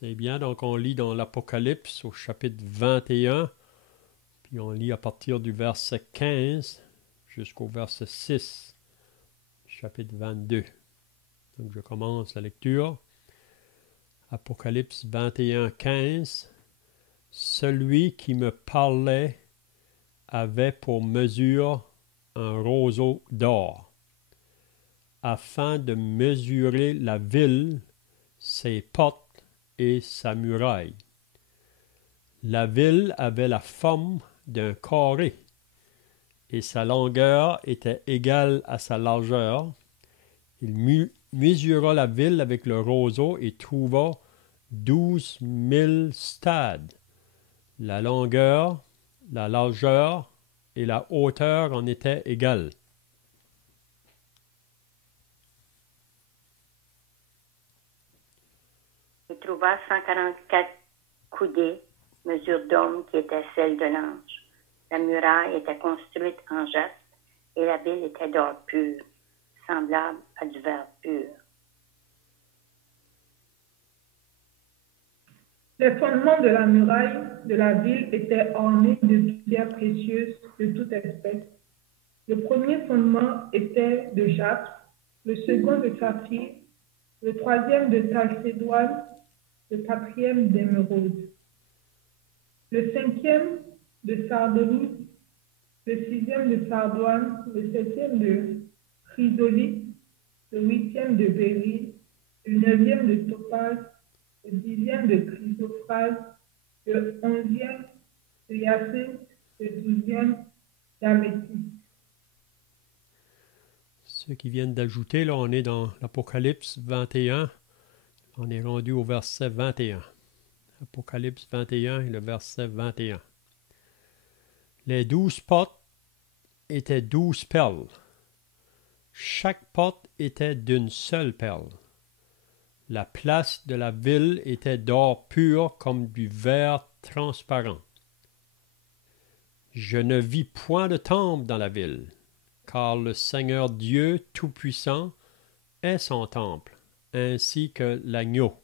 C'est bien, donc on lit dans l'Apocalypse au chapitre 21, puis on lit à partir du verset 15 jusqu'au verset 6, chapitre 22. Donc je commence la lecture. Apocalypse 21, 15. Celui qui me parlait avait pour mesure un roseau d'or, afin de mesurer la ville, ses portes et sa muraille. La ville avait la forme d'un carré, et sa longueur était égale à sa largeur. Il mesura la ville avec le roseau et trouva 12 000 stades. La longueur, la largeur et la hauteur en étaient égales. Il trouva 144 coudées, mesure d'homme qui était celle de l'ange. La muraille était construite en jaspe et la ville était d'or pur, semblable à du verre pur. Les fondements de la muraille de la ville étaient ornés de pierres précieuses de toute espèce. Le premier fondement était de jaspe, le second de saphir, le troisième de chalcédoine, le quatrième d'émeraude, le cinquième de sardonyme, le sixième de sardoine, le septième de chrysolite, le huitième de béryl, le neuvième de topaz, le dixième de chrysoprase, le onzième de hyacinthe, le douzième d'améthyste. Ceux qui viennent d'ajouter, là, on est dans l'Apocalypse 21. On est rendu au verset 21. Apocalypse 21 et le verset 21. Les 12 portes étaient 12 perles. Chaque porte était d'une seule perle. La place de la ville était d'or pur comme du verre transparent. Je ne vis point de temple dans la ville, car le Seigneur Dieu Tout-Puissant est son temple, ainsi que l'agneau.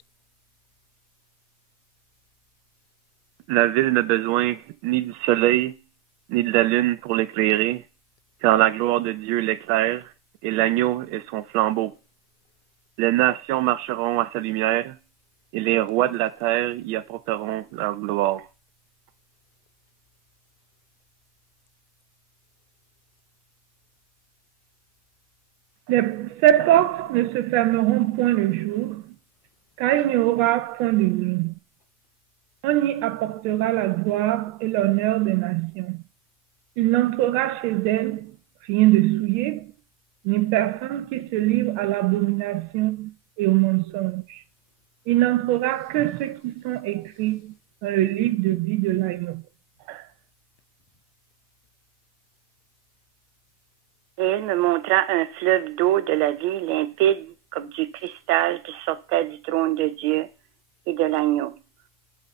La ville n'a besoin ni du soleil, ni de la lune pour l'éclairer, car la gloire de Dieu l'éclaire, et l'agneau est son flambeau. Les nations marcheront à sa lumière, et les rois de la terre y apporteront leur gloire. Ces portes ne se fermeront point le jour, car il n'y aura point de nuit. On y apportera la gloire et l'honneur des nations. Il n'entrera chez elles rien de souillé, ni personne qui se livre à l'abomination et au mensonge. Il n'entrera que ceux qui sont écrits dans le livre de vie de l'agneau. Et il me montra un fleuve d'eau de la vie limpide comme du cristal qui sortait du trône de Dieu et de l'agneau.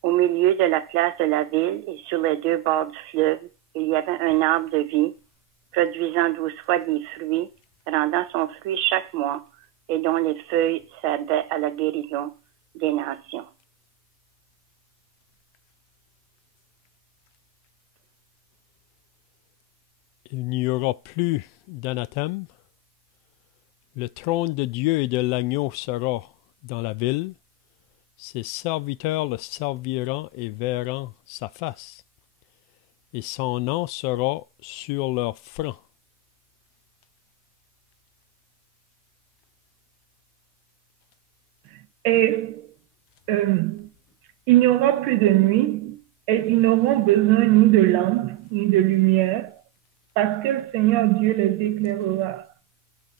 Au milieu de la place de la ville et sur les deux bords du fleuve, il y avait un arbre de vie, produisant 12 fois des fruits, rendant son fruit chaque mois, et dont les feuilles servaient à la guérison des nations. Il n'y aura plus d'anathème. Le trône de Dieu et de l'agneau sera dans la ville. Ses serviteurs le serviront et verront sa face, et son nom sera sur leur front. Et il n'y aura plus de nuit, et ils n'auront besoin ni de lampe, ni de lumière, parce que le Seigneur Dieu les éclairera,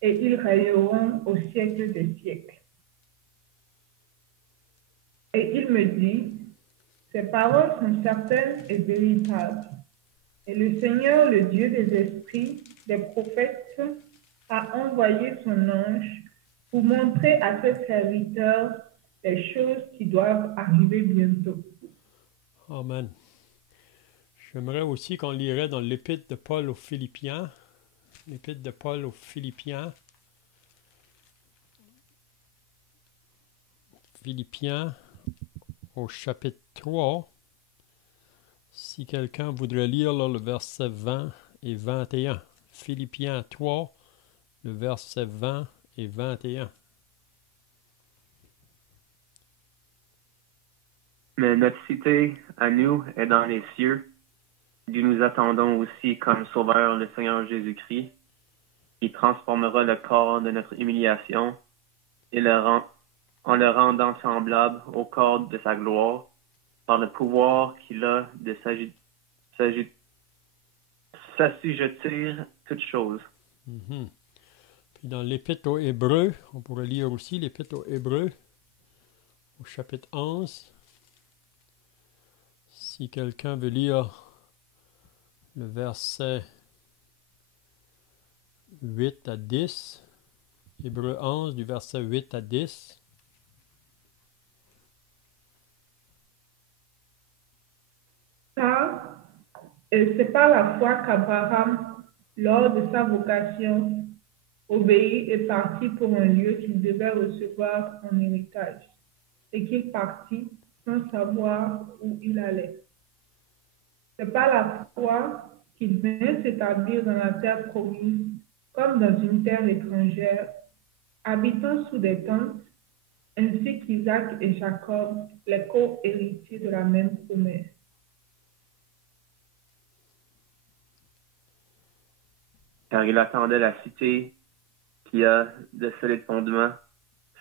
et ils rayeront au siècle des siècles. Et il me dit, ces paroles sont certaines et véritables. Et le Seigneur, le Dieu des esprits, des prophètes, a envoyé son ange pour montrer à ses serviteurs les choses qui doivent arriver bientôt. Amen. J'aimerais aussi qu'on lirait dans l'épître de Paul aux Philippiens. L'épître de Paul aux Philippiens. Philippiens au chapitre 3. Si quelqu'un voudrait lire là, le verset 20 et 21. Philippiens 3, le verset 20 et 21. Mais notre cité à nous est dans les cieux, d'où nous attendons aussi comme Sauveur le Seigneur Jésus-Christ, qui transformera le corps de notre humiliation et en le rendant semblable au corps de sa gloire, par le pouvoir qu'il a de s'assujettir toutes choses. Mhm. Puis dans l'Épître aux Hébreux, on pourrait lire aussi l'Épître aux Hébreux, au chapitre 11. Si quelqu'un veut lire le verset 8 à 10, Hébreux 11, du verset 8 à 10. Car c'est par la foi qu'Abraham, lors de sa vocation, obéit et partit pour un lieu qu'il devait recevoir en héritage, et qu'il partit sans savoir où il allait. C'est par la foi qu'il vint s'établir dans la terre promise, comme dans une terre étrangère, habitant sous des tentes, ainsi qu'Isaac et Jacob, les co-héritiers de la même promesse. Car il attendait la cité qui a de solides fondements,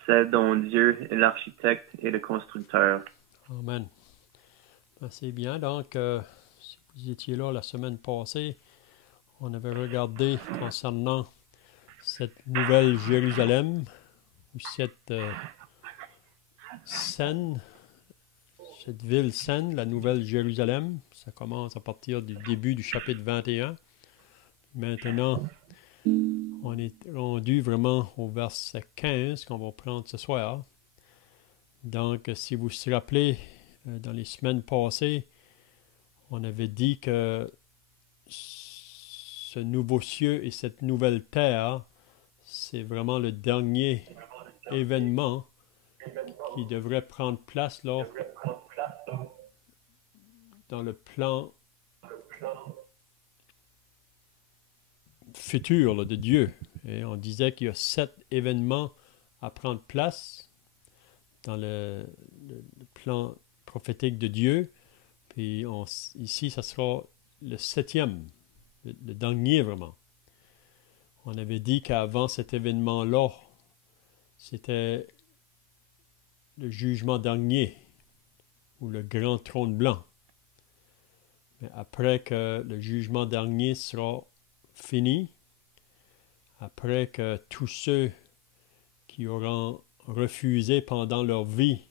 celle dont Dieu est l'architecte et le constructeur. Amen. C'est bien. Donc, si vous étiez là la semaine passée, on avait regardé concernant cette nouvelle Jérusalem, ou cette scène, cette ville saine, la nouvelle Jérusalem. Ça commence à partir du début du chapitre 21. Maintenant, on est rendu vraiment au verset 15 qu'on va prendre ce soir. Donc, si vous vous rappelez, dans les semaines passées, on avait dit que ce nouveau cieux et cette nouvelle terre, c'est vraiment le dernier événement qui devrait prendre place là, dans le plan futur là, de Dieu. Et on disait qu'il y a 7 événements à prendre place dans le plan prophétique de Dieu. Puis ici, ça sera le 7e, le dernier vraiment. On avait dit qu'avant cet événement-là, c'était le jugement dernier, ou le grand trône blanc. Mais après que le jugement dernier sera fini, après que tous ceux qui auront refusé pendant leur vie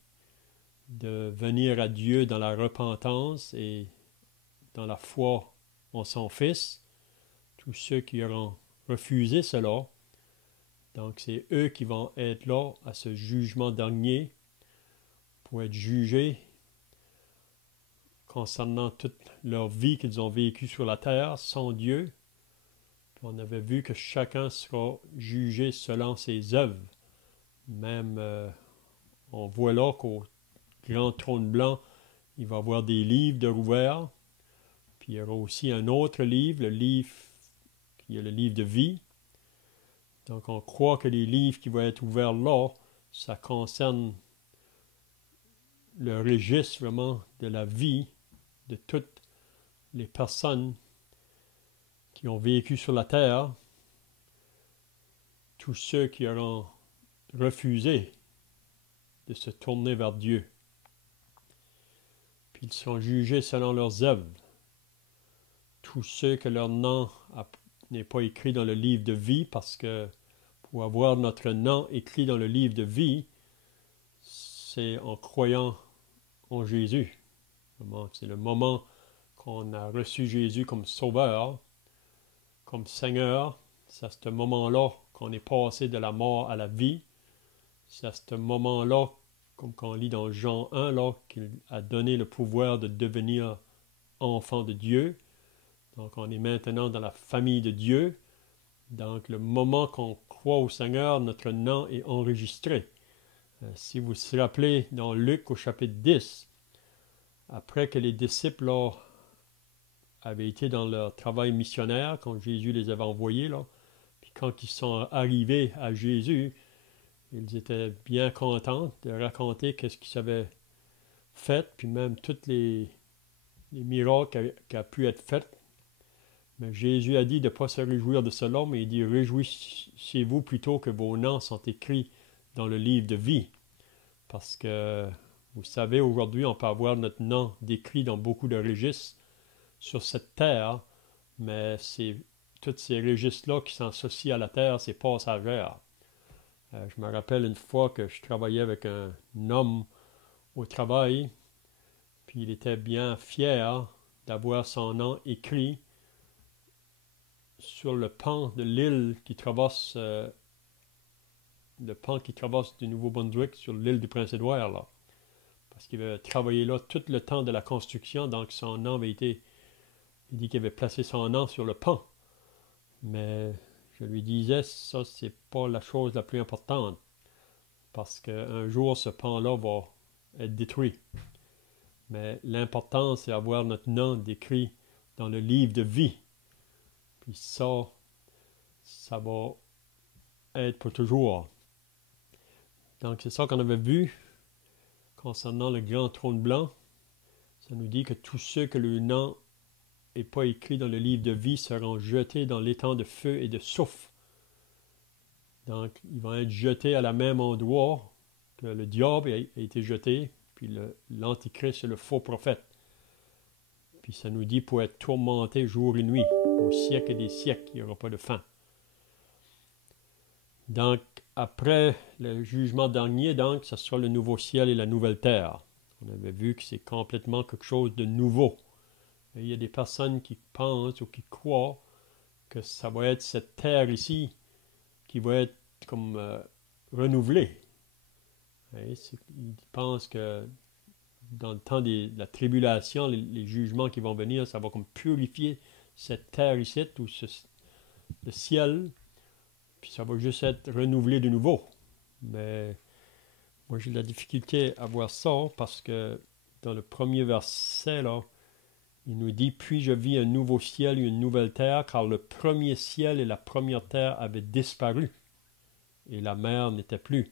de venir à Dieu dans la repentance et dans la foi en son Fils, tous ceux qui auront refusé cela, donc c'est eux qui vont être là à ce jugement dernier pour être jugés concernant toute leur vie qu'ils ont vécue sur la terre sans Dieu. Puis on avait vu que chacun sera jugé selon ses œuvres. Même, on voit là qu'au grand trône blanc, il va y avoir des livres de rouverts. Puis il y aura aussi un autre livre, le livre qui est le livre de vie. Donc on croit que les livres qui vont être ouverts là, ça concerne le registre vraiment de la vie de toutes les personnes qui ont vécu sur la terre, tous ceux qui auront refusé de se tourner vers Dieu. Puis ils seront jugés selon leurs œuvres. Tous ceux que leur nom n'est pas écrit dans le livre de vie, parce que pour avoir notre nom écrit dans le livre de vie, c'est en croyant en Jésus. C'est le moment qu'on a reçu Jésus comme Sauveur, comme Seigneur. C'est à ce moment-là qu'on est passé de la mort à la vie. C'est à ce moment-là, comme on lit dans Jean 1, là, qu'il a donné le pouvoir de devenir enfant de Dieu. Donc on est maintenant dans la famille de Dieu. Donc le moment qu'on croit au Seigneur, notre nom est enregistré. Si vous vous rappelez dans Luc au chapitre 10, après que les disciples là, avaient été dans leur travail missionnaire, quand Jésus les avait envoyés, là, puis quand ils sont arrivés à Jésus, ils étaient bien contents de raconter qu'est-ce qu'ils avaient fait, puis même tous les miracles qui a pu être faits. Mais Jésus a dit de ne pas se réjouir de cela, mais il dit « Réjouissez-vous plutôt que vos noms sont écrits dans le livre de vie. » Parce que, vous savez, aujourd'hui, on peut avoir notre nom décrit dans beaucoup de registres sur cette terre, mais c'est tous ces registres-là qui sont associés à la terre, c'est passagère. Je me rappelle une fois que je travaillais avec un homme au travail, puis il était bien fier d'avoir son nom écrit sur le pont de l'île qui traverse du Nouveau-Brunswick sur l'île du Prince-Édouard, là. Parce qu'il avait travaillé là tout le temps de la construction, donc son nom avait été... Il dit qu'il avait placé son nom sur le pont. Mais je lui disais, ça, c'est pas la chose la plus importante. Parce qu'un jour, ce pont-là va être détruit. Mais l'important, c'est d'avoir notre nom décrit dans le livre de vie. Puis ça va être pour toujours. Donc, c'est ça qu'on avait vu concernant le grand trône blanc. Ça nous dit que tous ceux que le nom n'est pas écrit dans le livre de vie seront jetés dans l'étang de feu et de soufre. Donc, ils vont être jetés à la même endroit que le diable a été jeté, puis l'antichrist et le faux prophète. Puis ça nous dit pour être tourmenté jour et nuit, au siècle des siècles, il n'y aura pas de fin. Donc, après le jugement dernier, donc, ce sera le nouveau ciel et la nouvelle terre. On avait vu que c'est complètement quelque chose de nouveau. Et il y a des personnes qui pensent ou qui croient que ça va être cette terre ici qui va être comme renouvelée. Et ils pensent que dans le temps de la tribulation, les jugements qui vont venir, ça va comme purifier cette terre ici, ou le ciel, puis ça va juste être renouvelé de nouveau. Mais moi, j'ai de la difficulté à voir ça parce que dans le premier verset, là, il nous dit « Puis je vis un nouveau ciel et une nouvelle terre, car le premier ciel et la première terre avaient disparu, et la mer n'était plus. »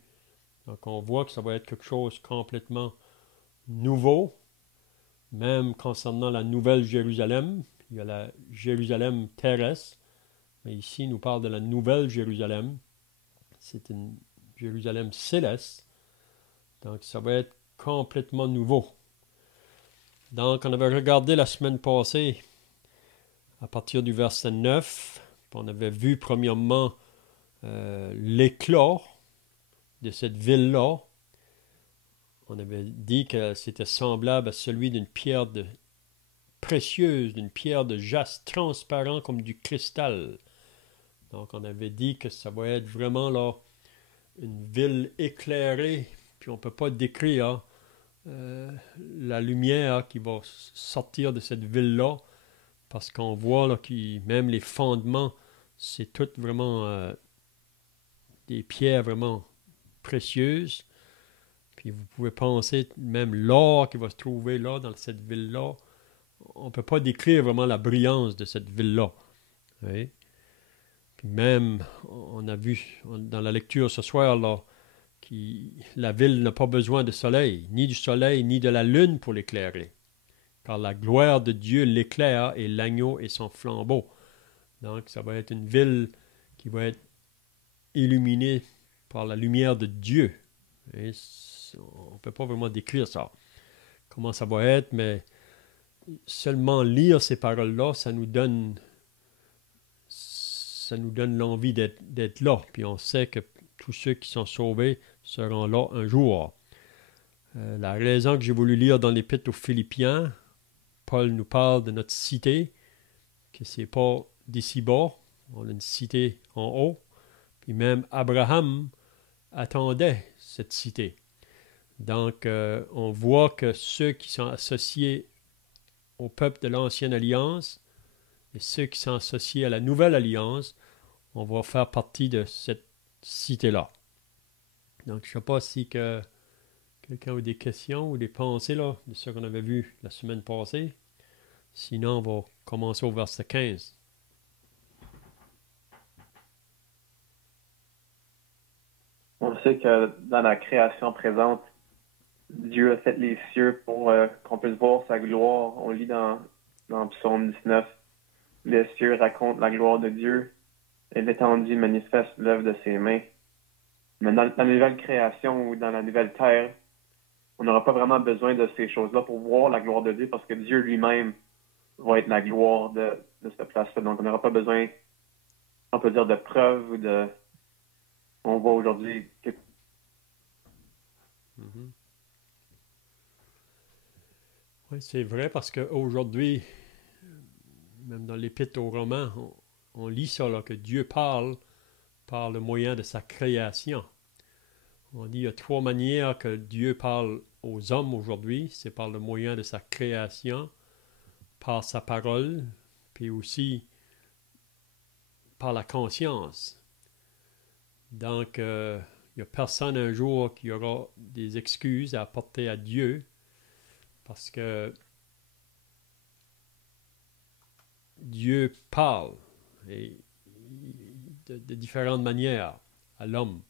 Donc on voit que ça va être quelque chose complètement nouveau, même concernant la nouvelle Jérusalem. Il y a la Jérusalem terrestre, mais ici, il nous parle de la nouvelle Jérusalem. C'est une Jérusalem céleste. Donc, ça va être complètement nouveau. Donc, on avait regardé la semaine passée, à partir du verset 9, on avait vu premièrement l'éclat de cette ville-là. On avait dit que c'était semblable à celui d'une pierre précieuse, d'une pierre de jaspe transparent comme du cristal. Donc, on avait dit que ça va être vraiment là une ville éclairée, puis on ne peut pas décrire la lumière qui va sortir de cette ville-là, parce qu'on voit là que même les fondements, c'est tout vraiment des pierres vraiment précieuses. Puis vous pouvez penser, même l'or qui va se trouver là, dans cette ville-là, on ne peut pas décrire vraiment la brillance de cette ville-là. Oui. Puis même, on a vu dans la lecture ce soir, là, la ville n'a pas besoin de soleil, ni du soleil, ni de la lune pour l'éclairer. Car la gloire de Dieu l'éclaire et l'agneau est son flambeau. Donc, ça va être une ville qui va être illuminée par la lumière de Dieu. Et on ne peut pas vraiment décrire ça. Comment ça va être, mais seulement lire ces paroles-là, ça nous donne l'envie d'être là. Puis on sait que tous ceux qui sont sauvés seront là un jour. La raison que j'ai voulu lire dans l'Épître aux Philippiens, Paul nous parle de notre cité, que c'est pas d'ici-bas, on a une cité en haut. Puis même Abraham attendait cette cité. Donc, on voit que ceux qui sont associés au peuple de l'Ancienne Alliance et ceux qui sont associés à la Nouvelle Alliance, on va faire partie de cette cité-là. Donc, je ne sais pas si que Quelqu'un a des questions ou des pensées là, de ce qu'on avait vu la semaine passée? Sinon, on va commencer au verset 15. On sait que dans la création présente, Dieu a fait les cieux pour qu'on puisse voir sa gloire. On lit dans Psaume 19, les cieux racontent la gloire de Dieu et l'étendue manifeste l'œuvre de ses mains. Mais dans la nouvelle création ou dans la nouvelle terre, on n'aura pas vraiment besoin de ces choses-là pour voir la gloire de Dieu parce que Dieu lui-même va être la gloire de cette place-là. Donc, on n'aura pas besoin, on peut dire, de preuves ou de... On voit aujourd'hui que... Oui, c'est vrai parce qu'aujourd'hui, même dans l'Épître aux Romains, on lit ça, là, que Dieu parle par le moyen de sa création. On dit qu'il y a 3 manières que Dieu parle aux hommes aujourd'hui. C'est par le moyen de sa création, par sa parole, puis aussi par la conscience. Donc, il n'y a personne un jour qui aura des excuses à apporter à Dieu parce que Dieu parle et de différentes manières à l'homme.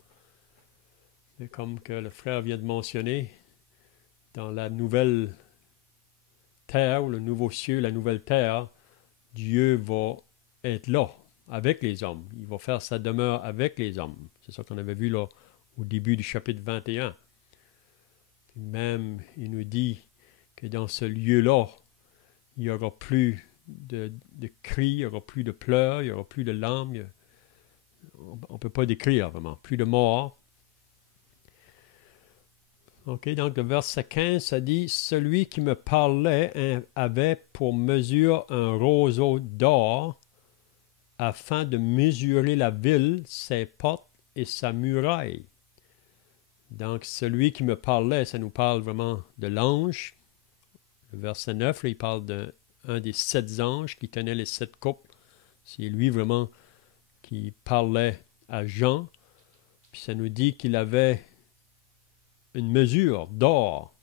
Mais comme que le frère vient de mentionner, dans la nouvelle terre, ou le nouveau cieux, la nouvelle terre, Dieu va être là, avec les hommes. Il va faire sa demeure avec les hommes. C'est ça qu'on avait vu là au début du chapitre 21. Puis même, il nous dit que dans ce lieu-là, il n'y aura plus de cris, il n'y aura plus de pleurs, il n'y aura plus de larmes. On ne peut pas décrire vraiment. Plus de mort. OK, donc le verset 15, ça dit « Celui qui me parlait avait pour mesure un roseau d'or afin de mesurer la ville, ses portes et sa muraille. » Donc, celui qui me parlait, ça nous parle vraiment de l'ange. Le verset 9, là, il parle d'un des 7 anges qui tenait les 7 coupes. C'est lui vraiment qui parlait à Jean. Puis ça nous dit qu'il avait une mesure d'or.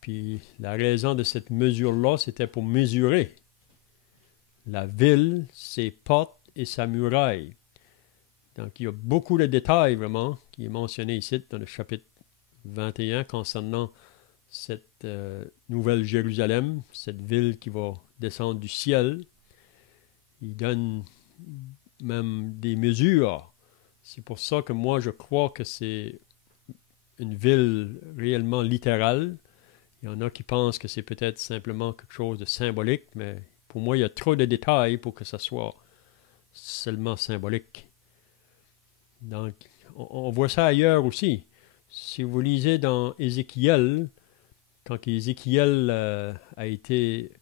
Puis la raison de cette mesure-là, c'était pour mesurer la ville, ses portes et sa muraille. Donc il y a beaucoup de détails vraiment qui est mentionné ici dans le chapitre 21 concernant cette nouvelle Jérusalem, cette ville qui va descendre du ciel. Il donne même des mesures. C'est pour ça que moi je crois que c'est une ville réellement littérale. Il y en a qui pensent que c'est peut-être simplement quelque chose de symbolique, mais pour moi, il y a trop de détails pour que ça soit seulement symbolique. Donc, on voit ça ailleurs aussi. Si vous lisez dans Ézéchiel, quand Ézéchiel a été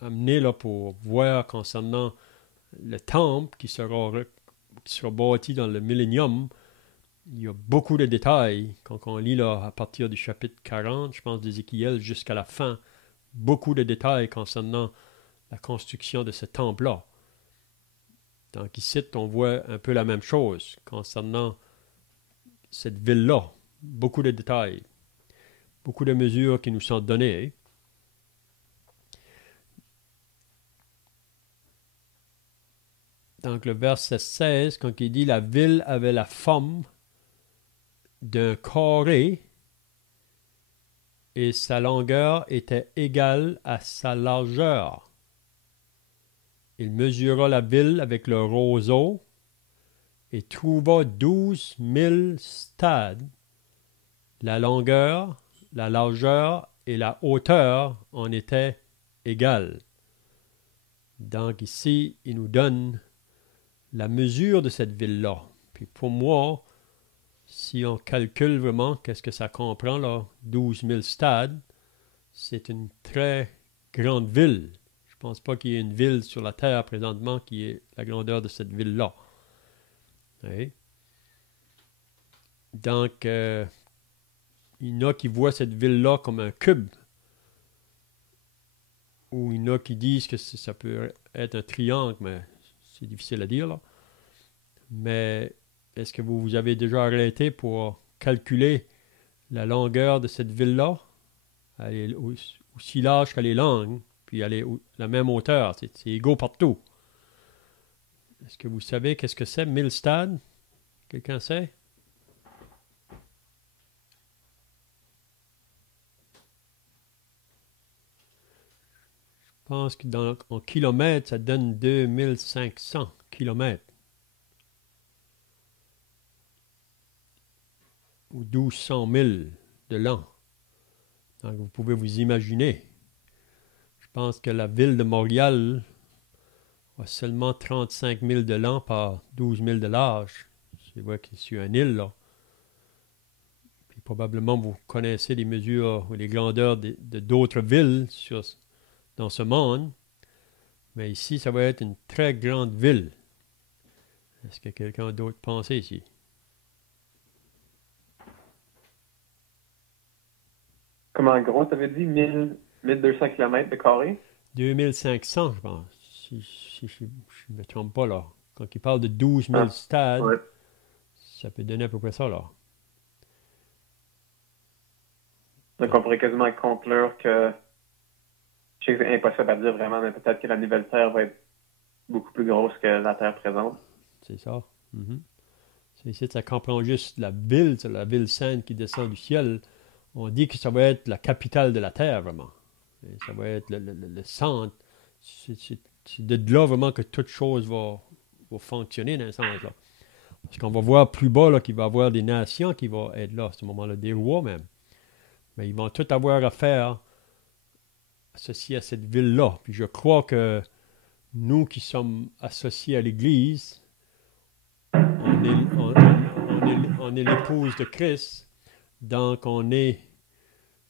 amené là pour voir concernant le temple qui sera bâti dans le millénium, il y a beaucoup de détails. Quand on lit là, à partir du chapitre 40, je pense d'Ézéchiel jusqu'à la fin, beaucoup de détails concernant la construction de ce temple-là. Donc ici, on voit un peu la même chose concernant cette ville-là. Beaucoup de détails. Beaucoup de mesures qui nous sont données. Donc le verset 16, quand il dit « La ville avait la forme d'un carré et sa longueur était égale à sa largeur. Il mesura la ville avec le roseau et trouva 12 000 stades. La longueur, la largeur et la hauteur en étaient égales. » Donc ici, il nous donne la mesure de cette ville-là. Puis pour moi, si on calcule vraiment qu'est-ce que ça comprend, là, 12 000 stades, c'est une très grande ville. Je ne pense pas qu'il y ait une ville sur la Terre présentement qui ait la grandeur de cette ville-là. Oui. Donc, il y en a qui voient cette ville-là comme un cube, ou il y en a qui disent que ça peut être un triangle, mais c'est difficile à dire, là. Mais est-ce que vous avez déjà arrêté pour calculer la longueur de cette ville-là, elle est aussi large qu'elle est longue, puis elle est la même hauteur. C'est égaux partout. Est-ce que vous savez qu'est-ce que c'est, 1000 stades? Quelqu'un sait? Je pense que en kilomètres, ça donne 2500 kilomètres. Ou 1200 000 de long. Donc, vous pouvez vous imaginer. Je pense que la ville de Montréal a seulement 35 000 de long par 12 000 de large. C'est vrai que c'est sur une île, là. Puis probablement, vous connaissez les mesures ou les grandeurs de d'autres villes dans ce monde. Mais ici, ça va être une très grande ville. Est-ce que quelqu'un d'autre pense ici? Comme en gros, tu avais dit 1200 km de carré? 2500, je pense. Si je ne me trompe pas, là. Quand il parle de 12 000 stades, ouais. ça peut donner à peu près ça, là. Donc, on pourrait quasiment conclure que, je sais que c'est impossible à dire vraiment, mais peut-être que la nouvelle Terre va être beaucoup plus grosse que la Terre présente. C'est ça. C'est ici, ça comprend juste la ville sainte qui descend du ciel. On dit que ça va être la capitale de la Terre, vraiment. Et ça va être le centre. C'est de là, vraiment, que toute chose va fonctionner, dans un sens, là. Parce qu'on va voir plus bas, là, qu'il va y avoir des nations qui vont être là, à ce moment-là, des rois même. Mais ils vont tous avoir affaire associés à cette ville-là. Puis je crois que nous qui sommes associés à l'Église, on est l'épouse de Christ, donc on est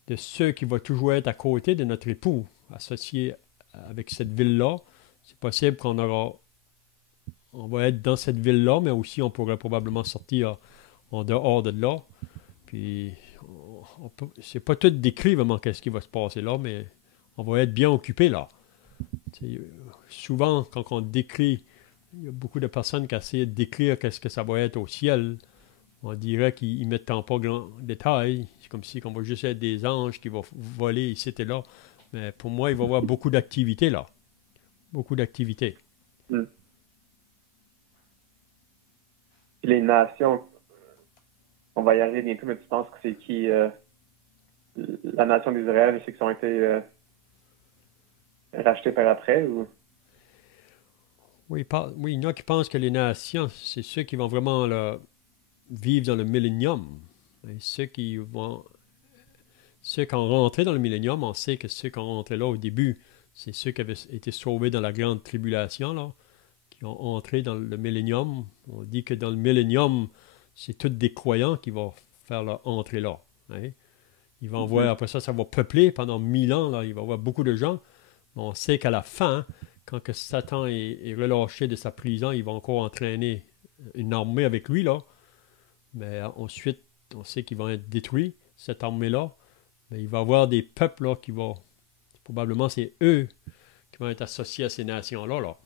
de ceux qui vont toujours être à côté de notre époux, associés avec cette ville-là. C'est possible on va être dans cette ville-là, mais aussi on pourrait probablement sortir en dehors de là. Puis, c'est pas tout décrit vraiment qu'est-ce qui va se passer là, mais on va être bien occupé là. Souvent, quand on décrit, il y a beaucoup de personnes qui essaient de décrire qu'est-ce que ça va être au ciel. On dirait qu'ils ne mettent pas grand détail. C'est comme si on va juste être des anges qui vont voler ici et là. Mais pour moi, il va y avoir beaucoup d'activités là. Beaucoup d'activités. Les nations, on va y arriver bientôt, mais tu penses que c'est qui la nation d'Israël, ceux qui ont été rachetés par après? Ou? Oui, il y en a qui pensent que les nations, c'est ceux qui vont vraiment là, vivre dans le millénium. Et ceux qui ont rentré dans le millénium, on sait que ceux qui ont rentré là au début, c'est ceux qui avaient été sauvés dans la grande tribulation, là, qui ont entré dans le millénium. On dit que dans le millénium, c'est tous des croyants qui vont faire leur entrée là. Hein? Ils vont voir, après ça va peupler pendant 1000 ans, là, il va y avoir beaucoup de gens. Mais on sait qu'à la fin, quand que Satan est relâché de sa prison, il va encore entraîner une armée avec lui, là. Mais ensuite, on sait qu'ils vont être détruits, cette armée-là. Mais il va y avoir des peuples là, probablement c'est eux qui vont être associés à ces nations-là. Là.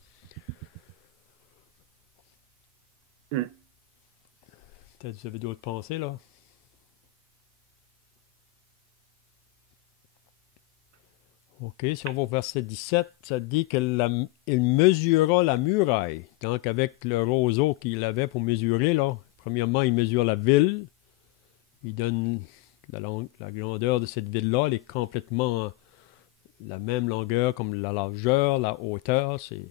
Peut-être que vous avez d'autres pensées, là. OK, si on va au verset 17, ça dit qu'il mesura la muraille. Donc, avec le roseau qu'il avait pour mesurer, là, premièrement, il mesure la ville. Il donne la grandeur de cette ville-là. Elle est complètement la même longueur comme la largeur, la hauteur. C'est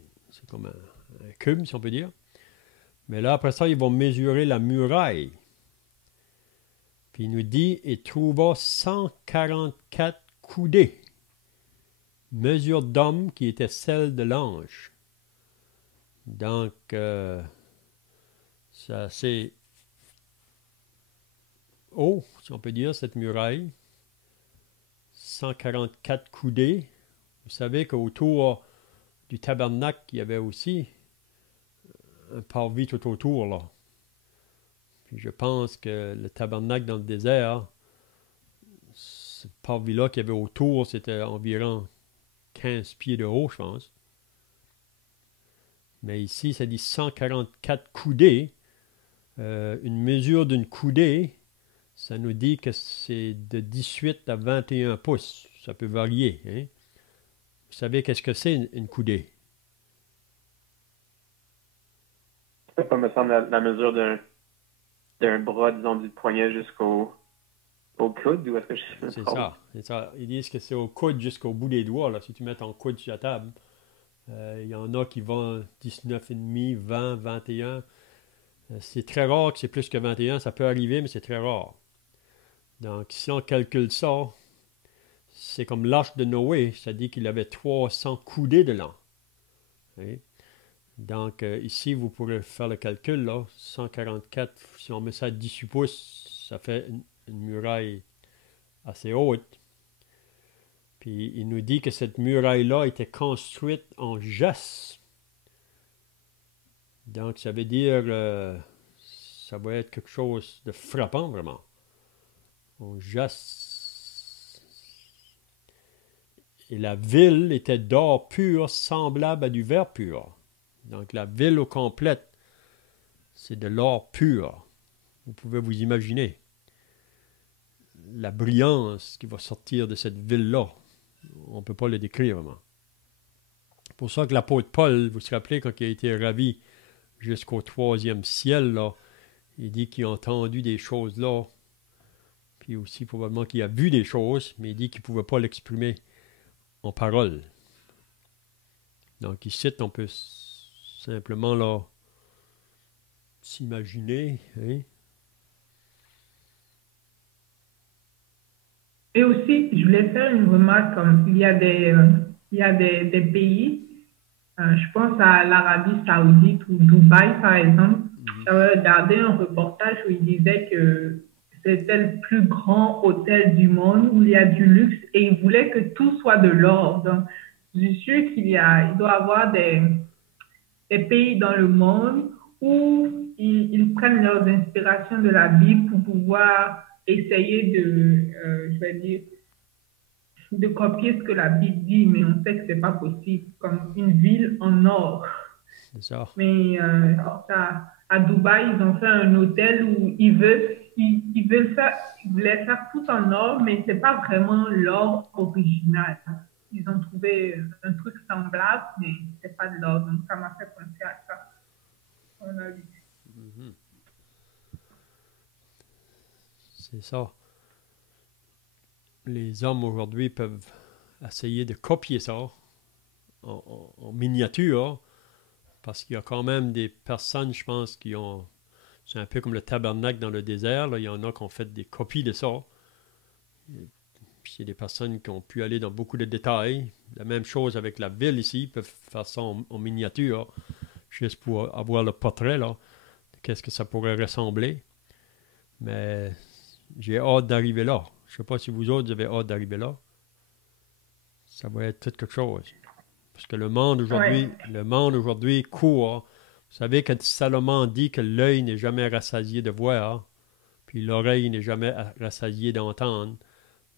comme un cube, si on peut dire. Mais là, après ça, ils vont mesurer la muraille. Puis il nous dit, il trouva 144 coudées. Mesure d'homme qui était celle de l'ange. Donc, c'est assez haut, si on peut dire, cette muraille. 144 coudées. Vous savez qu'autour du tabernacle, il y avait aussi un parvis tout autour, là. Puis je pense que le tabernacle dans le désert, ce parvis-là qu'il y avait autour, c'était environ 15 pieds de haut, je pense. Mais ici, ça dit 144 coudées. Une mesure d'une coudée, ça nous dit que c'est de 18 à 21 pouces. Ça peut varier. Hein? Vous savez qu'est-ce que c'est une coudée? Ça me semble la mesure d'un bras, disons, du poignet jusqu'au coude, ou est-ce que je me C'est trompe? ça, c'est ça. Ils disent que c'est au coude jusqu'au bout des doigts. Là. Si tu mets ton coude sur la table, il y en a qui vont 19,5, 20, 21. C'est très rare que c'est plus que 21. Ça peut arriver, mais c'est très rare. Donc, si on calcule ça, c'est comme l'arche de Noé. Ça dit qu'il avait 300 coudées de long. Hein? Donc, ici, vous pourrez faire le calcul. Là, 144, si on met ça à 18 pouces, ça fait une muraille assez haute. Puis, il nous dit que cette muraille-là était construite en jaspe. Donc, ça veut dire ça va être quelque chose de frappant, vraiment. En jaspe. Et la ville était d'or pur, semblable à du verre pur. Donc, la ville au complète, c'est de l'or pur. Vous pouvez vous imaginer la brillance qui va sortir de cette ville-là. On ne peut pas le décrire vraiment. C'est pour ça que l'apôtre Paul, vous vous rappelez, quand il a été ravi jusqu'au 3e ciel, là, il dit qu'il a entendu des choses là, puis aussi probablement qu'il a vu des choses, mais il dit qu'il ne pouvait pas l'exprimer en parole. Donc ici, on peut simplement là s'imaginer. Hein? Et aussi, je voulais faire une remarque comme il y a des pays, je pense à l'Arabie Saoudite ou Dubaï par exemple. J'avais regardé un reportage où il disait que c'était le plus grand hôtel du monde où il y a du luxe et il voulait que tout soit de l'or. Donc, je suis sûre il doit y avoir des pays dans le monde où ils prennent leurs inspirations de la Bible pour pouvoir essayer je vais dire, de copier ce que la Bible dit, mais on sait que c'est pas possible, comme une ville en or. C'est ça. Mais à Dubaï, ils ont fait un hôtel où ils voulaient faire tout en or, mais c'est pas vraiment l'or original. Ils ont trouvé un truc semblable, mais c'est pas de l'or. Donc ça m'a fait penser à ça. On a vu. C'est ça. Les hommes aujourd'hui peuvent essayer de copier ça en miniature, parce qu'il y a quand même des personnes, je pense, qui ont... C'est un peu comme le tabernacle dans le désert. Là. Il y en a qui ont fait des copies de ça. Puis il y a des personnes qui ont pu aller dans beaucoup de détails. La même chose avec la ville ici. Ils peuvent faire ça en miniature, juste pour avoir le portrait, là, de qu'est-ce que ça pourrait ressembler. Mais j'ai hâte d'arriver là. Je ne sais pas si vous autres avez hâte d'arriver là. Ça va être tout quelque chose. Parce que le monde aujourd'hui court. Vous savez, quand Salomon dit que l'œil n'est jamais rassasié de voir, puis l'oreille n'est jamais rassasiée d'entendre,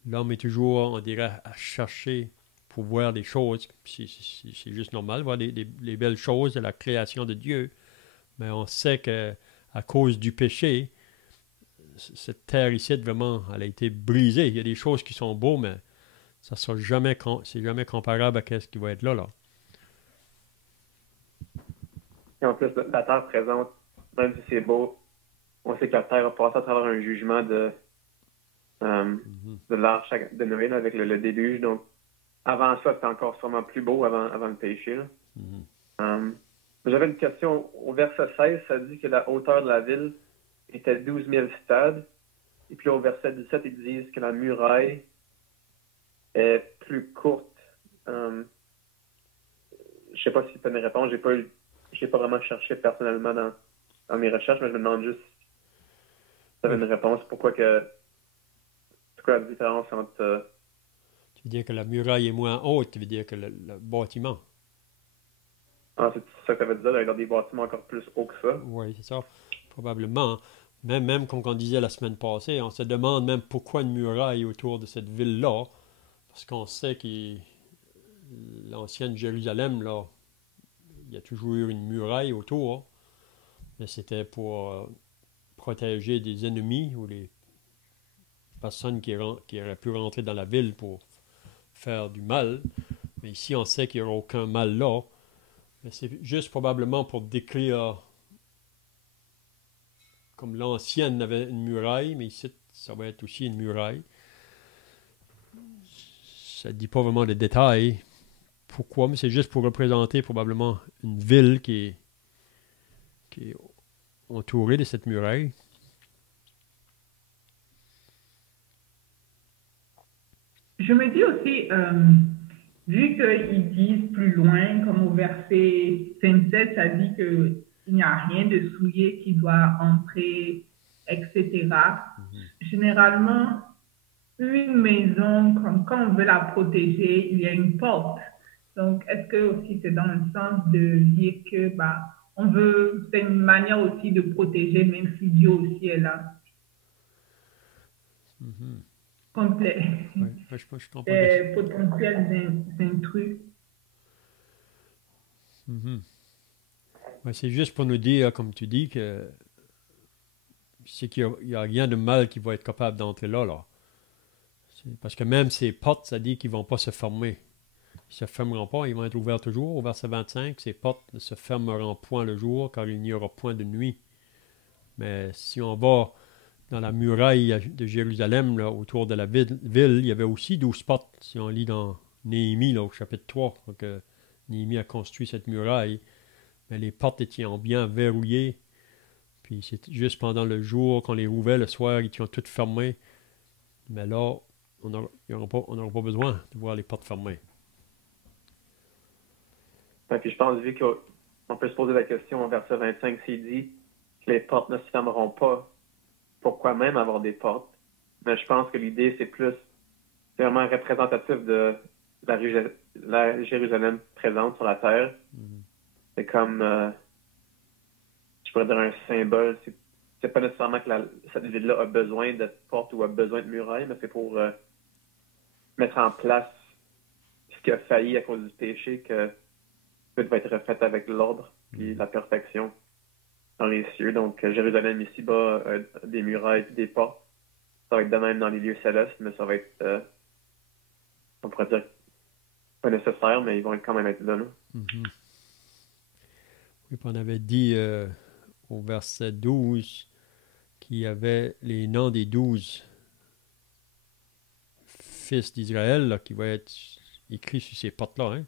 l'homme est toujours, on dirait, à chercher pour voir des choses. C'est juste normal, voir les belles choses de la création de Dieu. Mais on sait que à cause du péché, cette terre ici, vraiment, elle a été brisée. Il y a des choses qui sont beaux, mais ça sera jamais, c'est jamais comparable à ce qui va être là. Et en plus, la terre présente, même si c'est beau, on sait que la terre a passé à travers un jugement de l'arche de Noé, là, avec le déluge. Donc, avant ça, c'était encore sûrement plus beau avant le péché. Là. J'avais une question. Au verset 16, ça dit que la hauteur de la ville était 12 000 stades. Et puis au verset 17, ils disent que la muraille est plus courte. Je sais pas si tu peux me répondre. J'ai pas vraiment cherché personnellement dans mes recherches, mais je me demande juste si tu avais une réponse. C'est quoi la différence entre... Tu veux dire que la muraille est moins haute, tu veux dire que le bâtiment. Ah, c'est ça que ça veut dire, il y a des bâtiments encore plus hauts que ça. Oui, c'est ça. Probablement. Même comme on disait la semaine passée, on se demande même pourquoi une muraille autour de cette ville-là. Parce qu'on sait que l'ancienne Jérusalem, là, il y a toujours eu une muraille autour. Mais c'était pour protéger des ennemis ou les personne qui aurait pu rentrer dans la ville pour faire du mal. Mais ici, on sait qu'il n'y aura aucun mal là. Mais c'est juste probablement pour décrire comme l'ancienne avait une muraille, mais ici, ça va être aussi une muraille. Ça ne dit pas vraiment de détails. Pourquoi? Mais c'est juste pour représenter probablement une ville qui est entourée de cette muraille. Je me dis aussi, vu qu'ils disent plus loin, comme au verset 27, ça dit qu'il n'y a rien de souillé qui doit entrer, etc. Généralement, une maison, comme quand on veut la protéger, il y a une porte. Donc, est-ce que aussi c'est dans le sens de dire que c'est une manière aussi de protéger, même si Dieu aussi est là, contre les potentiels intrus. Ouais, c'est juste pour nous dire, comme tu dis, que c'est qu'il n'y a rien de mal qui va être capable d'entrer là. Parce que même ces portes, ça dit qu'ils ne vont pas se fermer. Ils ne se fermeront pas, ils vont être ouverts toujours. Au verset 25, ces portes ne se fermeront point le jour, car il n'y aura point de nuit. Mais si on va dans la muraille de Jérusalem, là, autour de la ville, il y avait aussi 12 portes. Si on lit dans Néhémie, là, au chapitre 3, que Néhémie a construit cette muraille. Mais les portes étaient bien verrouillées. Puis c'est juste pendant le jour qu'on les rouvrait, le soir, ils étaient toutes fermées. Mais là, on n'aura pas besoin de voir les portes fermées. Ouais, puis je pense, vu qu'on peut se poser la question en verset 25, s'il dit que les portes ne se fermeront pas, pourquoi même avoir des portes? Mais je pense que l'idée, c'est vraiment représentatif de la Jérusalem présente sur la terre. C'est comme, je pourrais dire, un symbole. C'est pas nécessairement que cette ville-là a besoin de portes ou a besoin de murailles, mais c'est pour mettre en place ce qui a failli à cause du péché, que tout va être refait avec l'ordre et la perfection dans les cieux. Donc, Jérusalem ici-bas, des murailles, des portes. Ça va être de même dans les lieux célestes, mais ça va être, on pourrait dire, pas nécessaire, mais ils vont quand même être là. Oui, puis on avait dit au verset 12 qu'il y avait les noms des 12 fils d'Israël qui vont être écrits sur ces portes-là. Hein?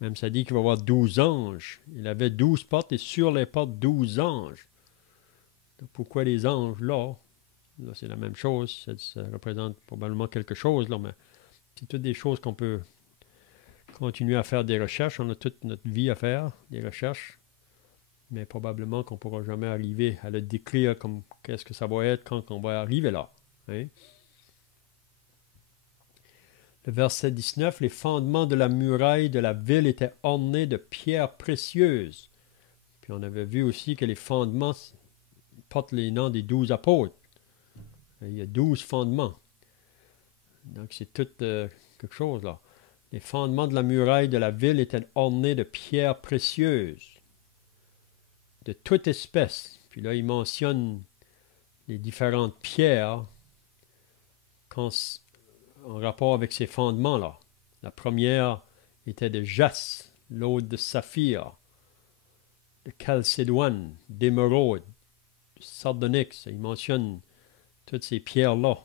Même ça dit qu'il va y avoir 12 anges. Il avait 12 portes et sur les portes, 12 anges. Donc, pourquoi les anges là? Là, c'est la même chose. Ça représente probablement quelque chose, là, mais c'est toutes des choses qu'on peut continuer à faire des recherches. On a toute notre vie à faire, des recherches. Mais probablement qu'on ne pourra jamais arriver à le décrire comme qu'est-ce que ça va être quand on va arriver là. Hein? Le verset 19, les fondements de la muraille de la ville étaient ornés de pierres précieuses. Puis on avait vu aussi que les fondements portent les noms des 12 apôtres. Il y a 12 fondements. Donc c'est tout quelque chose là. Les fondements de la muraille de la ville étaient ornés de pierres précieuses, de toute espèce. Puis là, il mentionne les différentes pierres en rapport avec ces fondements-là. La première était de jaspe, l'autre de saphir, de chalcédoine, d'émeraude, de sardonyx. Il mentionne toutes ces pierres-là.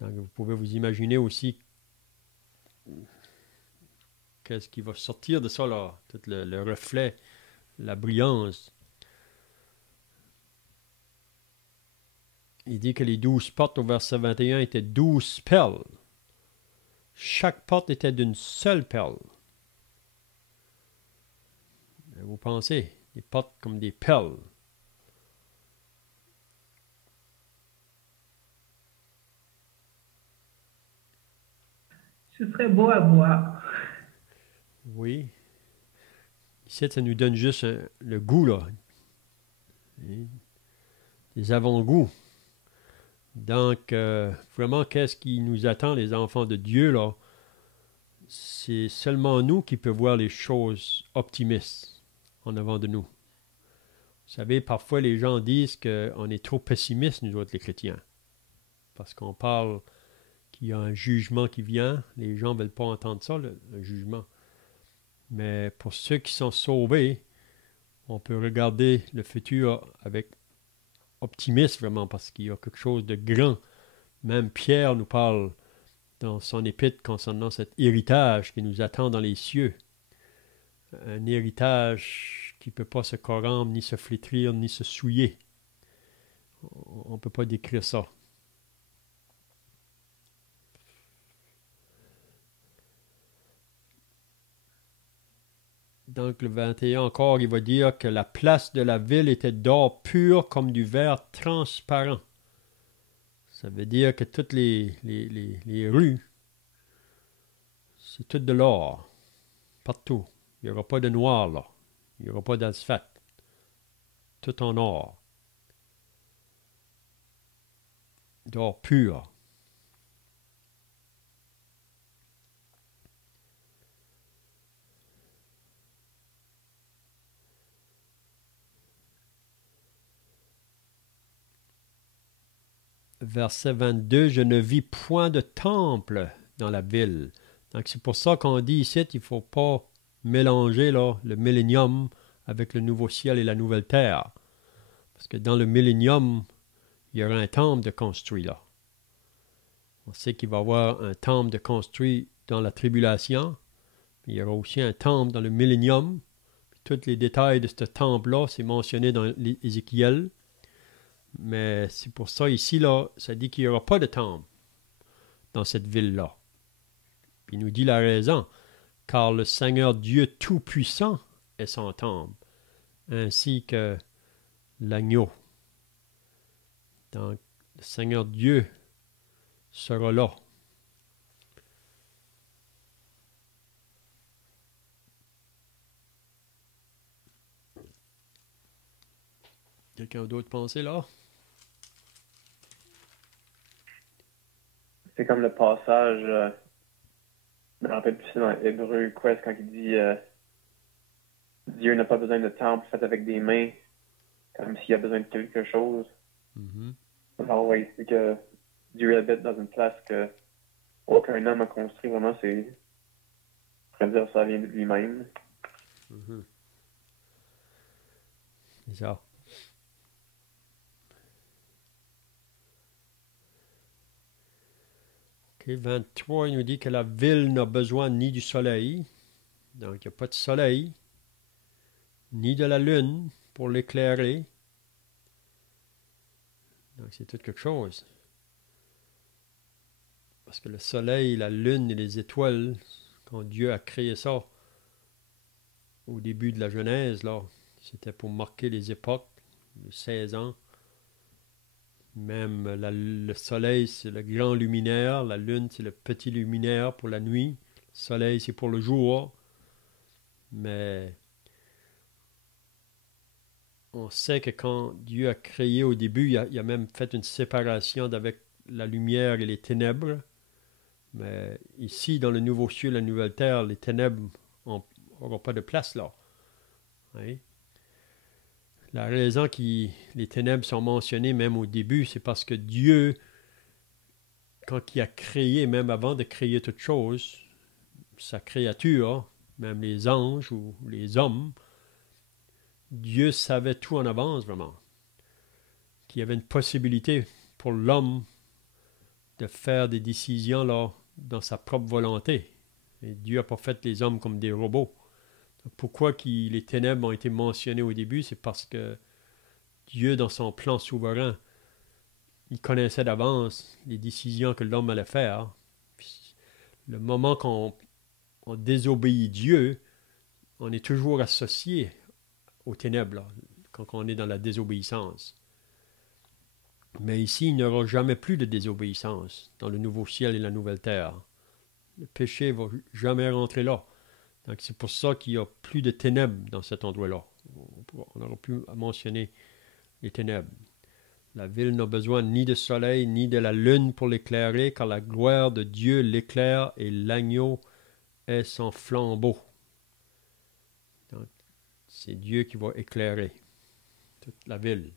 Donc, vous pouvez vous imaginer aussi qu'est-ce qui va sortir de ça, là. Tout le reflet, la brillance. Il dit que les 12 portes au verset 21 étaient 12 perles. Chaque porte était d'une seule perle. Vous pensez, les portes comme des perles. Ce serait beau à voir. Oui. Ici, ça nous donne juste le goût, là. Les avant-goûts. Donc, vraiment, qu'est-ce qui nous attend, les enfants de Dieu, là? C'est seulement nous qui pouvons voir les choses optimistes en avant de nous. Vous savez, parfois, les gens disent qu'on est trop pessimistes, nous autres, les chrétiens. parce qu'on parle qu'il y a un jugement qui vient. Les gens ne veulent pas entendre ça, le jugement. Mais pour ceux qui sont sauvés, on peut regarder le futur avec optimisme vraiment, parce qu'il y a quelque chose de grand. Même Pierre nous parle dans son épître concernant cet héritage qui nous attend dans les cieux. Un héritage qui ne peut pas se corrompre, ni se flétrir, ni se souiller. On ne peut pas décrire ça. Donc le 21 encore, il va dire que la place de la ville était d'or pur comme du verre transparent. Ça veut dire que toutes les rues, c'est tout de l'or, partout. Il n'y aura pas de noir là. Il n'y aura pas d'asphalte. Tout en or. D'or pur. Verset 22, je ne vis point de temple dans la ville. Donc c'est pour ça qu'on dit ici, il ne faut pas mélanger là, le millénium avec le nouveau ciel et la nouvelle terre. Parce que dans le millénium, il y aura un temple de construit là. On sait qu'il va y avoir un temple de construit dans la tribulation. Il y aura aussi un temple dans le millénium. Tous les détails de ce temple-là, c'est mentionné dans Ézéchiel. Mais c'est pour ça ici, là, ça dit qu'il n'y aura pas de temple dans cette ville-là. Puis il nous dit la raison. Car le Seigneur Dieu Tout-Puissant est son temple, ainsi que l'agneau. Donc, le Seigneur Dieu sera là. Quelqu'un d'autre pensé là? C'est comme le passage, je me rappelle plus dans Hébreu, quoi, quand il dit Dieu n'a pas besoin de temple fait avec des mains, comme s'il a besoin de quelque chose. Mm-hmm. Alors on voit ici que Dieu habite dans une place que aucun homme a construit, vraiment, c'est, on pourrait dire, ça vient de lui-même. Mm-hmm. C'est ça. Okay, 23, il nous dit que la ville n'a besoin ni du soleil, donc il n'y a pas de soleil, ni de la lune pour l'éclairer. Donc c'est tout quelque chose. Parce que le soleil, la lune et les étoiles, quand Dieu a créé ça au début de la Genèse, là, c'était pour marquer les époques, les saisons. Même le soleil, c'est le grand luminaire. La lune, c'est le petit luminaire pour la nuit. Le soleil, c'est pour le jour. Mais on sait que quand Dieu a créé au début, il a même fait une séparation avec la lumière et les ténèbres. Mais ici, dans le nouveau ciel, la nouvelle terre, les ténèbres n'auront pas de place là. Oui. La raison que les ténèbres sont mentionnées même au début, c'est parce que Dieu, quand il a créé, même avant de créer toute chose, sa créature, même les anges ou les hommes, Dieu savait tout en avance vraiment. Qu'il y avait une possibilité pour l'homme de faire des décisions là, dans sa propre volonté. Et Dieu n'a pas fait les hommes comme des robots. Pourquoi les ténèbres ont été mentionnées au début, c'est parce que Dieu, dans son plan souverain, il connaissait d'avance les décisions que l'homme allait faire. Puis, le moment qu'on désobéit Dieu, on est toujours associé aux ténèbres, là, quand on est dans la désobéissance. Mais ici, il n'y aura jamais plus de désobéissance dans le nouveau ciel et la nouvelle terre. Le péché ne va jamais rentrer là. Donc c'est pour ça qu'il n'y a plus de ténèbres dans cet endroit-là. On n'aura plus à mentionner les ténèbres. La ville n'a besoin ni de soleil ni de la lune pour l'éclairer, car la gloire de Dieu l'éclaire et l'agneau est son flambeau. Donc, c'est Dieu qui va éclairer toute la ville.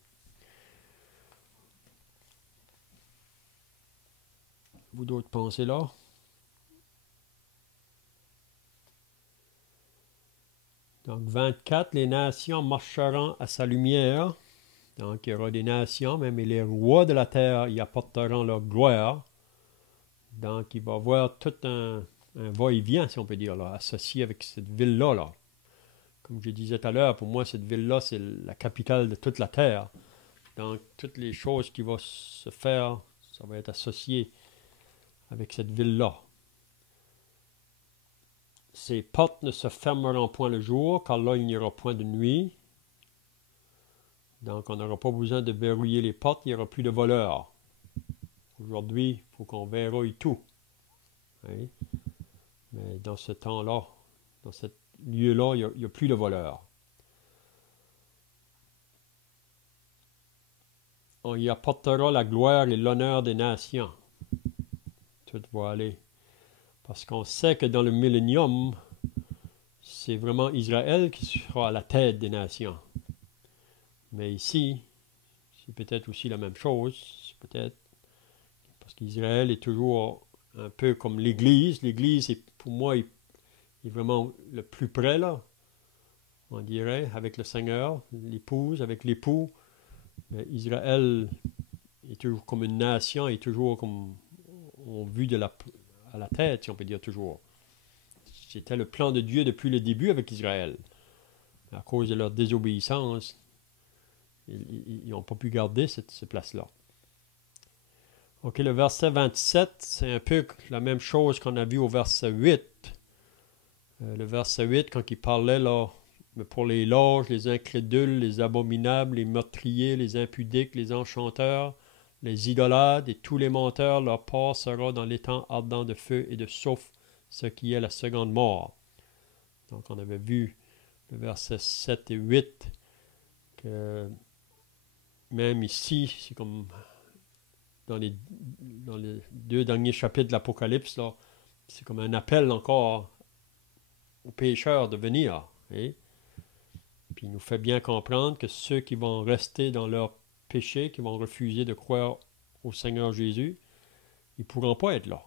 Avez-vous d'autres pensées là? Donc 24, les nations marcheront à sa lumière. Donc il y aura des nations, même et les rois de la terre y apporteront leur gloire. Donc il va y avoir tout un va-et-vient, si on peut dire, là, associé avec cette ville-là. Là. Comme je disais tout à l'heure, pour moi, cette ville-là, c'est la capitale de toute la terre. Donc toutes les choses qui vont se faire, ça va être associé avec cette ville-là. Ces portes ne se fermeront point le jour, car là, il n'y aura point de nuit. Donc, on n'aura pas besoin de verrouiller les portes, il n'y aura plus de voleurs. Aujourd'hui, il faut qu'on verrouille tout. Oui. Mais dans ce temps-là, dans ce lieu-là, il n'y a plus de voleurs. On y apportera la gloire et l'honneur des nations. Tout va aller. Parce qu'on sait que dans le millénium, c'est vraiment Israël qui sera à la tête des nations. Mais ici, c'est peut-être aussi la même chose. C'est peut-être parce qu'Israël est toujours un peu comme l'Église. L'Église, pour moi, est vraiment le plus près, là, on dirait, avec le Seigneur, l'épouse, avec l'époux. Mais Israël est toujours comme une nation, est toujours comme on vit à la tête, si on peut dire toujours. C'était le plan de Dieu depuis le début avec Israël. À cause de leur désobéissance, ils n'ont pas pu garder cette place-là. Ok, le verset 27, c'est un peu la même chose qu'on a vu au verset 8. Le verset 8, quand il parlait là, pour les lâches, les incrédules, les abominables, les meurtriers, les impudiques, les enchanteurs, les idolâtres et tous les menteurs, leur part sera dans l'étang ardent de feu et de soufre, ce qui est la seconde mort. Donc on avait vu le verset 7 et 8, que même ici, c'est comme dans les 2 derniers chapitres de l'Apocalypse, là, c'est comme un appel encore aux pécheurs de venir. Hein? Puis il nous fait bien comprendre que ceux qui vont rester dans leur péché, qui vont refuser de croire au Seigneur Jésus, ils ne pourront pas être là.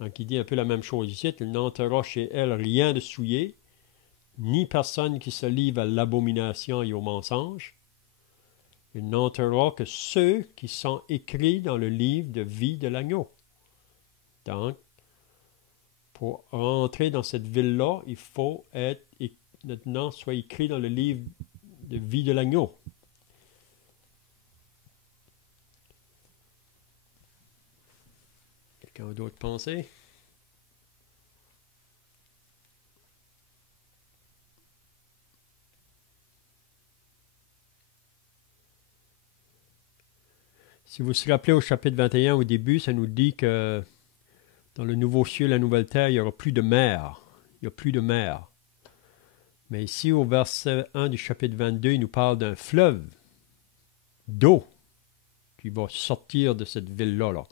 Donc il dit un peu la même chose ici, il n'entrera chez elle rien de souillé, ni personne qui se livre à l'abomination et au mensonge. Il n'entrera que ceux qui sont écrits dans le livre de vie de l'agneau. Donc, pour rentrer dans cette ville-là, il faut être maintenant soit écrit dans le livre de vie de l'agneau. Quelqu'un a d'autres pensées? Si vous vous rappelez au chapitre 21, au début, ça nous dit que dans le nouveau ciel, la nouvelle terre, il n'y aura plus de mer. Il n'y a plus de mer. Mais ici, au verset 1 du chapitre 22, il nous parle d'un fleuve d'eau qui va sortir de cette ville-là. Là.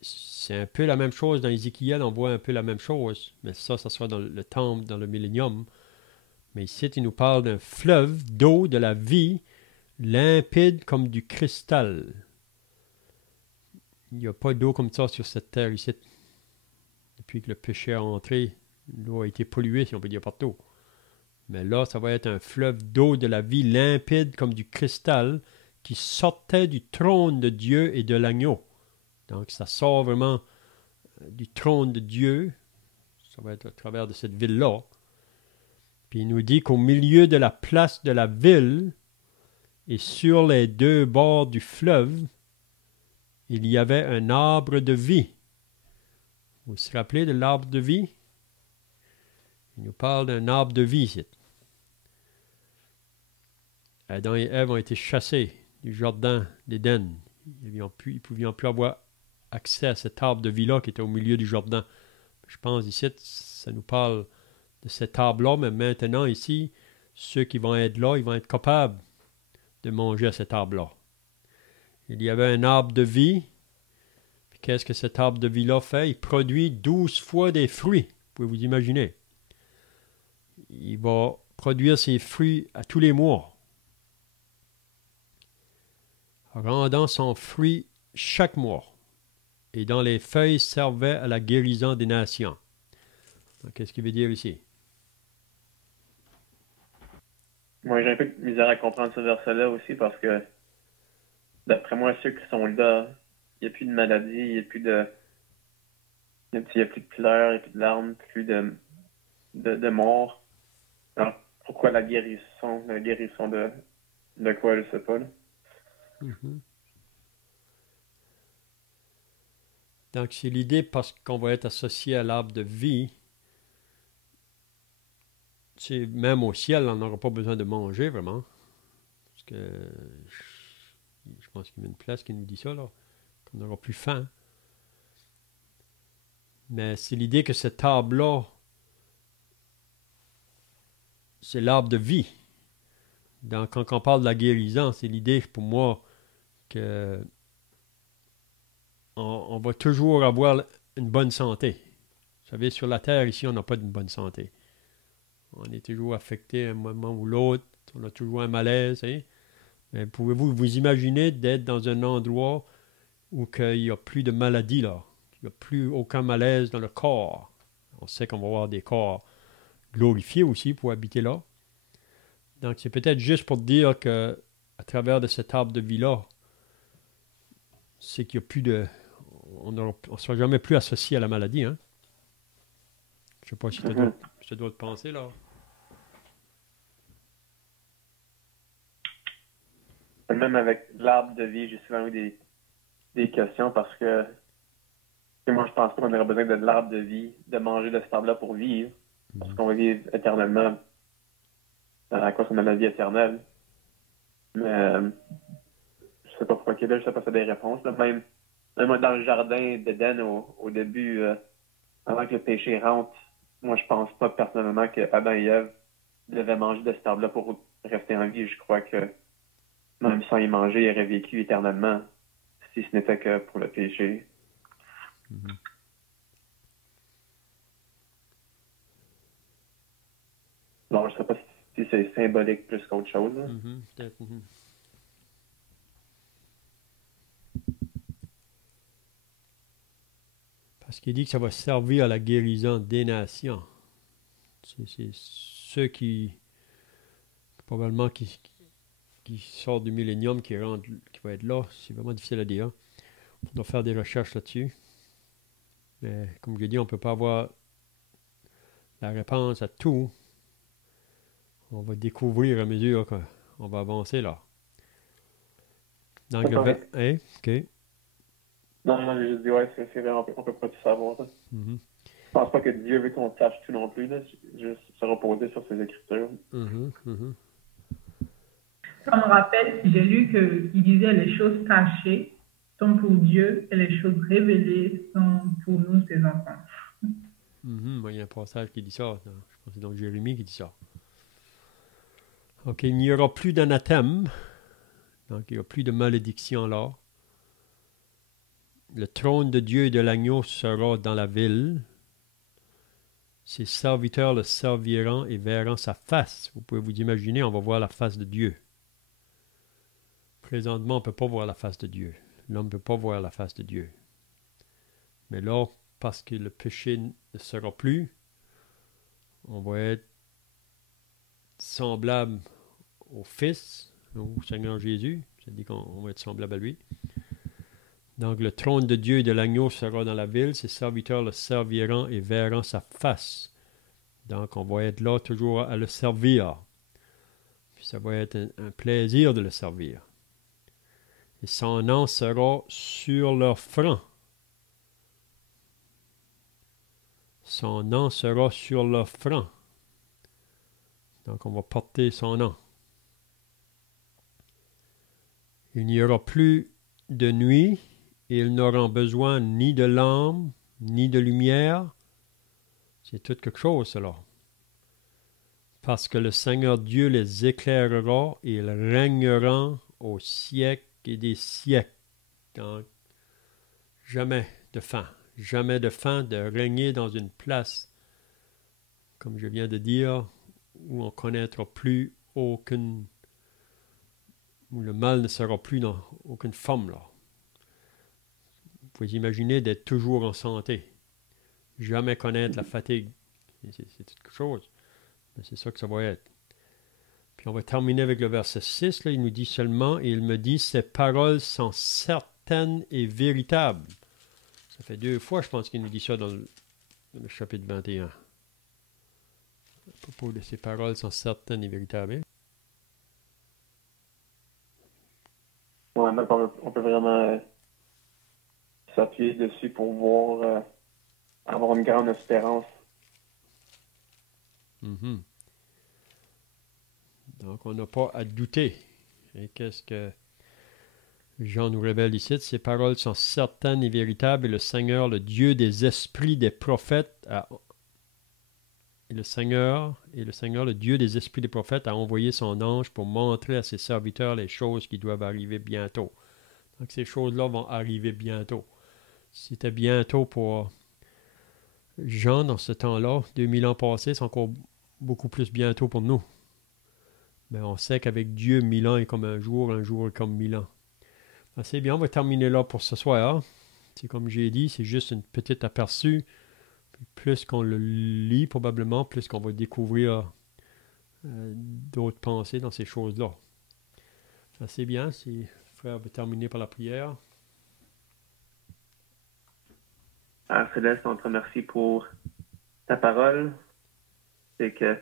C'est un peu la même chose dans Ézéchiel, on voit un peu la même chose. Mais ça sera dans le temple, dans le millénium. Mais ici, il nous parle d'un fleuve d'eau de la vie, limpide comme du cristal. Il n'y a pas d'eau comme ça sur cette terre ici. Depuis que le péché est entré, l'eau a été polluée, si on peut dire partout. Mais là, ça va être un fleuve d'eau de la vie limpide comme du cristal qui sortait du trône de Dieu et de l'agneau. Donc, ça sort vraiment du trône de Dieu. Ça va être à travers de cette ville-là. Puis il nous dit qu'au milieu de la place de la ville et sur les 2 bords du fleuve, il y avait un arbre de vie. Vous vous rappelez de l'arbre de vie? Il nous parle d'un arbre de vie ici. Adam et Ève ont été chassés du jardin d'Éden. Ils ne pouvaient plus avoir accès à cet arbre de vie-là qui était au milieu du jardin. Je pense ici, ça nous parle de cet arbre-là, mais maintenant ici, ceux qui vont être là, ils vont être capables de manger à cet arbre-là. Il y avait un arbre de vie. Puis qu'est-ce que cet arbre de vie-là fait? Il produit 12 fois des fruits. Vous pouvez vous imaginer. Il va produire ses fruits à tous les mois, rendant son fruit chaque mois. et dont les feuilles servaient à la guérison des nations. Qu'est-ce qu'il veut dire ici? Moi, j'ai un peu de misère à comprendre ce verset-là aussi parce que, d'après moi, ceux qui sont là, il n'y a plus de maladie, il n'y a plus de... Il n'y a plus de pleurs, il n'y a plus de larmes, plus de mort. Alors, pourquoi la guérison? La guérison de quoi, je sais pas, là. Mhm. Donc, c'est l'idée parce qu'on va être associé à l'arbre de vie. C'est même au ciel, on n'aura pas besoin de manger vraiment. Parce que je pense qu'il y a une place qui nous dit ça, là, qu'on n'aura plus faim. Mais c'est l'idée que cet arbre-là, c'est l'arbre de vie. Donc, quand on parle de la guérison, c'est l'idée pour moi que on va toujours avoir une bonne santé. Vous savez, sur la Terre, ici, on n'a pas d'une bonne santé. On est toujours affecté à un moment ou l'autre. On a toujours un malaise. Hein? Mais pouvez-vous vous imaginer d'être dans un endroit où il n'y a plus de maladie, là? Il n'y a plus aucun malaise dans le corps. On sait qu'on va avoir des corps glorifiés aussi pour habiter là. Donc, c'est peut-être juste pour dire que à travers de cet arbre de vie-là, c'est qu'il n'y a plus de... On ne sera jamais plus associé à la maladie. Hein? Je ne sais pas si tu dois te penser, là. Même avec l'arbre de vie, j'ai souvent eu des questions parce que moi, je pense pas qu'on aurait besoin de l'arbre de vie, de manger de cet arbre-là pour vivre, parce qu'on va vivre éternellement à cause qu'on a la vie éternelle. Mais je sais pas pourquoi Québec, je sais pas si ça a des réponses. Là. Même dans le jardin d'Éden, au début, avant que le péché rentre, moi, je pense pas personnellement que Adam et Ève devaient manger de cet arbre-là pour rester en vie. Je crois que même sans y manger, ils auraient vécu éternellement, si ce n'était que pour le péché. Mm-hmm. Non, je sais pas si c'est symbolique plus qu'autre chose. Mm-hmm. Peut-être. Mm-hmm. Parce qu'il dit que ça va servir à la guérison des nations. C'est ceux qui, probablement, qui sortent du millénium, qui vont être là. C'est vraiment difficile à dire. On doit faire des recherches là-dessus. Mais comme je dis, on ne peut pas avoir la réponse à tout. On va découvrir à mesure qu'on va avancer là. Donc, hein? OK. Non, j'ai juste dit, ouais, c'est vrai, on peut pas tout savoir. Mm-hmm. Je pense pas que Dieu veut qu'on sache tout non plus, là, juste se reposer sur ses écritures. Mm-hmm. Mm-hmm. Ça me rappelle, j'ai lu qu'il disait les choses cachées sont pour Dieu et les choses révélées sont pour nous, ses enfants. Mm-hmm. Il y a un passage qui dit ça. Je pense que c'est donc Jérémie qui dit ça. OK, il n'y aura plus d'anathème. Donc, il n'y a plus de malédiction là. Le trône de Dieu et de l'agneau sera dans la ville. Ses serviteurs le serviront et verront sa face. Vous pouvez vous imaginer, on va voir la face de Dieu. Présentement, on ne peut pas voir la face de Dieu. L'homme ne peut pas voir la face de Dieu. Mais là, parce que le péché ne sera plus, on va être semblable au Fils, au Seigneur Jésus. Ça dit qu'on va être semblable à lui. Donc, le trône de Dieu et de l'agneau sera dans la ville. Ses serviteurs le serviront et verront sa face. Donc, on va être là toujours à le servir. Puis, ça va être un plaisir de le servir. Et son nom sera sur leur front. Son nom sera sur leur front. Donc, on va porter son nom. Il n'y aura plus de nuit et ils n'auront besoin ni de lampe, ni de lumière. C'est tout quelque chose, cela. Parce que le Seigneur Dieu les éclairera et ils régneront au siècle et des siècles. Donc, jamais de fin de régner dans une place, comme je viens de dire, où on ne connaîtra plus aucune, où le mal ne sera plus dans aucune forme là. pouvez imaginer d'être toujours en santé. Jamais connaître la fatigue. C'est quelque chose. Mais c'est ça que ça va être. Puis on va terminer avec le verset 6. Là, il nous dit seulement, et il me dit, ces paroles sont certaines et véritables. Ça fait 2 fois, je pense, qu'il nous dit ça dans le chapitre 21. À propos de ces paroles sont certaines et véritables. Hein? Ouais, mais on peut vraiment s'appuyer dessus pour voir, avoir une grande espérance. Mm-hmm. Donc, on n'a pas à douter. Et qu'est-ce que Jean nous révèle ici? Ces paroles sont certaines et véritables, et le Seigneur, le Dieu des esprits des prophètes, le Seigneur, le Dieu des esprits des prophètes, a envoyé son ange pour montrer à ses serviteurs les choses qui doivent arriver bientôt. Donc, ces choses-là vont arriver bientôt. C'était bientôt pour Jean dans ce temps-là, 2000 ans passés, c'est encore beaucoup plus bientôt pour nous. Mais on sait qu'avec Dieu, 1000 ans est comme un jour est comme 1000 ans. Ben, c'est bien, on va terminer là pour ce soir. C'est comme j'ai dit, c'est juste une petite aperçu. Puis plus qu'on le lit, probablement, plus qu'on va découvrir d'autres pensées dans ces choses-là. Ben, c'est bien, si le frère veut terminer par la prière. Père Céleste, on te remercie pour ta parole. C'est que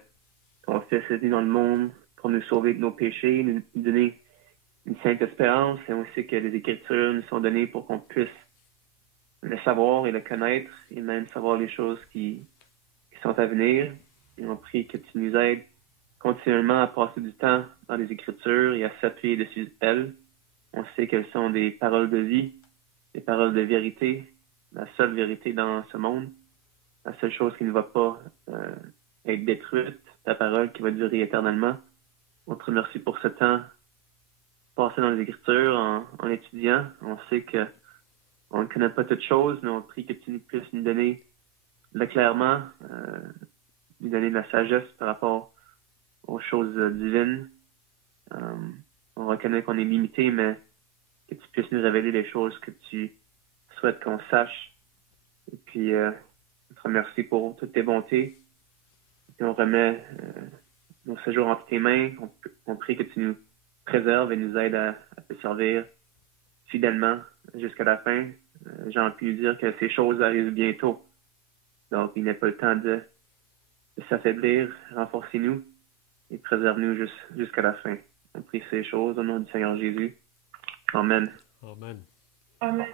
ton Fils est venu dans le monde pour nous sauver de nos péchés, nous donner une sainte espérance, et aussi que les Écritures nous sont données pour qu'on puisse le savoir et le connaître, et même savoir les choses qui sont à venir. Et on prie que tu nous aides continuellement à passer du temps dans les Écritures et à s'appuyer dessus elles. On sait qu'elles sont des paroles de vie, des paroles de vérité, la seule vérité dans ce monde, la seule chose qui ne va pas être détruite, ta parole qui va durer éternellement. On te remercie pour ce temps passé dans les Écritures en étudiant. On sait que on ne connaît pas toutes choses, mais on prie que tu puisses nous donner l'éclairement, nous donner de la sagesse par rapport aux choses divines. On reconnaît qu'on est limité, mais que tu puisses nous révéler les choses que tu souhaites qu'on sache. Et puis, on te remercie pour toutes tes bontés. Et on remet nos séjours entre tes mains. On prie que tu nous préserves et nous aides à te servir fidèlement jusqu'à la fin. J'ai envie de dire que ces choses arrivent bientôt. Donc, il n'est pas le temps de s'affaiblir. Renforcez-nous et préserve-nous jusqu'à la fin. On prie ces choses au nom du Seigneur Jésus. Amen. Amen. Amen.